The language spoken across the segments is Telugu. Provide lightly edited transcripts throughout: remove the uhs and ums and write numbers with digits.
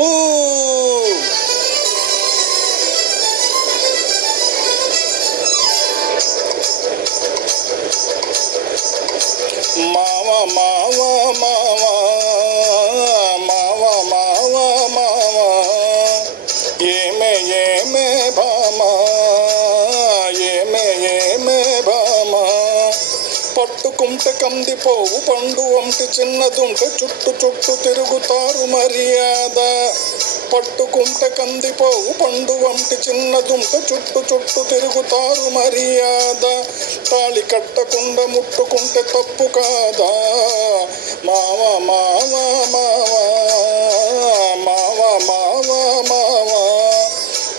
ఊ మావా మావా మావా మావా మావా మావా ఏమే ఏమే భామా ఏమే ఏమే భామా పట్టుకుంటే కందిపోవు పండు వంటి చిన్నదుంటే చుట్టు చుట్టూ తిరుగుతారు మర్యాద పట్టుకుంటే కందిపోవు పండు వంటి చిన్నదుంటే చుట్టు చుట్టూ తిరుగుతారు మర్యాద తాళి కట్టకుండా ముట్టుకుంటే తప్పు కాదా మావా మావా మావా మావా మావా మావా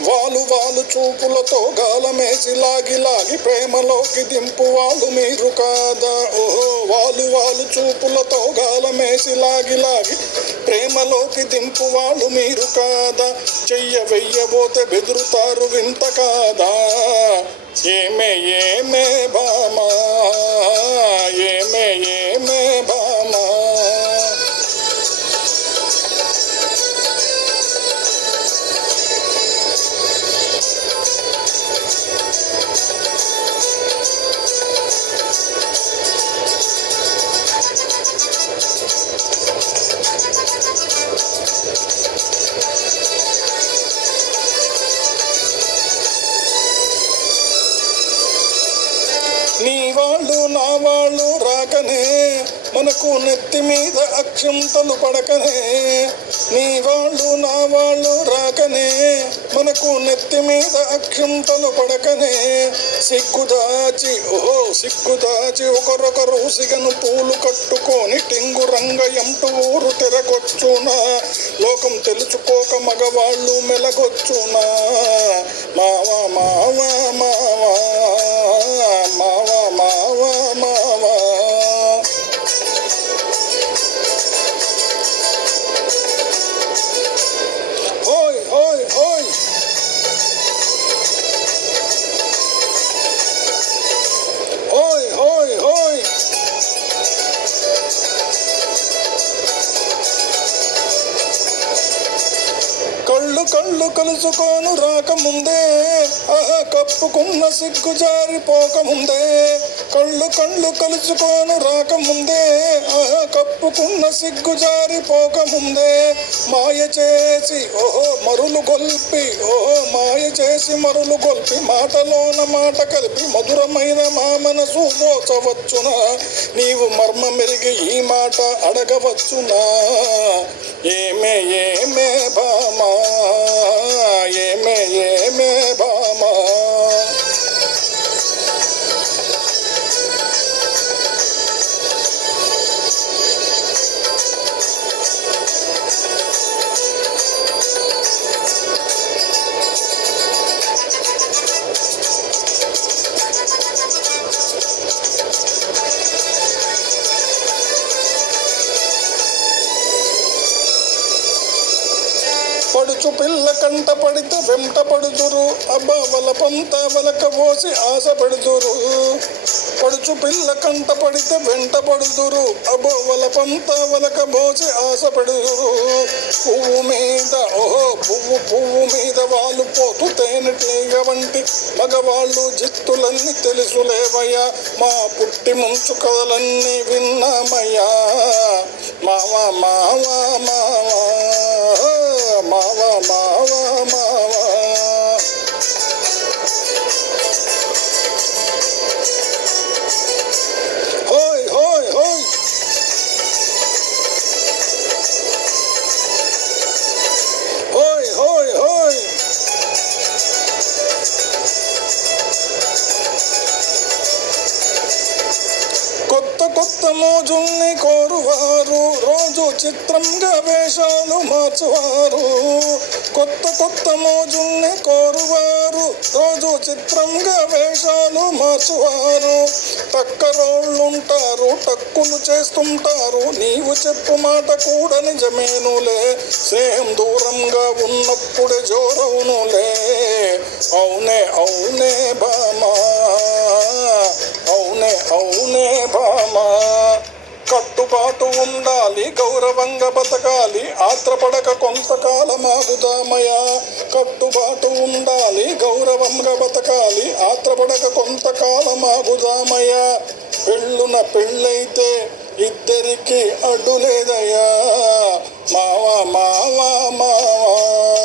వాలు వాలు చూపులతో గాలమేసి లాగి లాగి ప్రేమలోకి దింపు వాళ్ళు మీరు కాదా ఓహో వాలు వాలు చూపులతో గాలమేసి లాగి లాగి ప్రేమలోకి దింపు వాళ్ళు మీరు కాదా చెయ్య వెయ్యబోతే బెదురుతారు వింత కాదా ఏమే ఏమే భామా ఏమే ఏమే భామా నీ వాళ్ళు నా వాళ్ళు రాకనే మనకు నెత్తి మీద అక్షంతలు పడకనే నీ వాళ్ళు నా వాళ్ళు రాకనే మనకు నెత్తి మీద అక్షంతలు పడకనే సిగ్గుదాచి ఓహో సిగ్గుదాచి ఒకరొకరు సిగను పూలు కట్టుకొని టింగు రంగయంటూ ఊరు తిరగొచ్చునా లోకం తెలుసుకోక మగవాళ్ళు మెలగొచ్చునా మావా మావా మావా మావా మావా మావా ఓయ్ ఓయ్ ఓయ్ ఓయ్ ఓయ్ ఓయ్ కళ్ళు కళ్ళు కలుసుకోను రాకముందే ఆహా కప్పుకున్న సిగ్గు జారిపోకముందే కళ్ళు కళ్ళు కలుసుకోను రాకముందే ఆహా కప్పుకున్న సిగ్గు జారిపోకముందే మాయ చేసి ఓహో మరులు గొల్పి ఓహో మాయ చేసి మరులు గొల్పి మాటలోన మాట కలిపి మధురమైన మా మనసు దోచవచ్చునా నీవు మర్మ మెరిగి ఈ మాట అడగవచ్చునా ఏమే ఏమే భామా ఏమే ఏమే భామా పడుచు పిల్ల కంట పడితే వెంట పడుదురు అబ్బా వలపంతా వలక పోసి ఆశ పెడుదురు పడుచు పిల్ల కంట పడితే వెంట పడుదురు అబ్బో వలపంతా వలక పోసి ఆశ పెడుదురు పువ్వు మీద ఓహో పువ్వు మీద వాళ్ళు పోతూ తేనెటీగ వంటి మగవాళ్ళు జిత్తులన్నీ తెలుసులేవయ్యా మా పుట్టి ముంచు కథలన్నీ విన్నామయ్యా మావా మావా మావా మావా మావా మావా హోయ్ హోయ్ హోయ్ హోయ్ హోయ్ హోయ్ కొత్త కొత్త మోజుల్ని కోరువారు రోజు చిత్రంగా వేషాలు మార్చువారు కొత్త కొత్త మోజుల్ని కోరువారు రోజు చిత్రంగా వేషాలు మార్చువారు టక్కరోళ్ళుంటారు టక్కులు చేస్తుంటారు నీవు చెప్పు మాట కూడా నిజమేనులే స్నేహం దూరంగా ఉన్నప్పుడే జోరవునులే అవునే అవునే భామా అవునే అవునే భామా కట్టుబాటు ఉండాలి గౌరవంగా బతకాలి ఆత్రపడక కొంతకాలమాగుదామయ్యా. కట్టుబాటు ఉండాలి గౌరవంగా బతకాలి ఆత్రపడక కొంతకాలమాగుదామయ్యా. పెళ్ళున పెళ్ళైతే ఇద్దరికి అడ్డు లేదయ్యా. మావా మావా మావా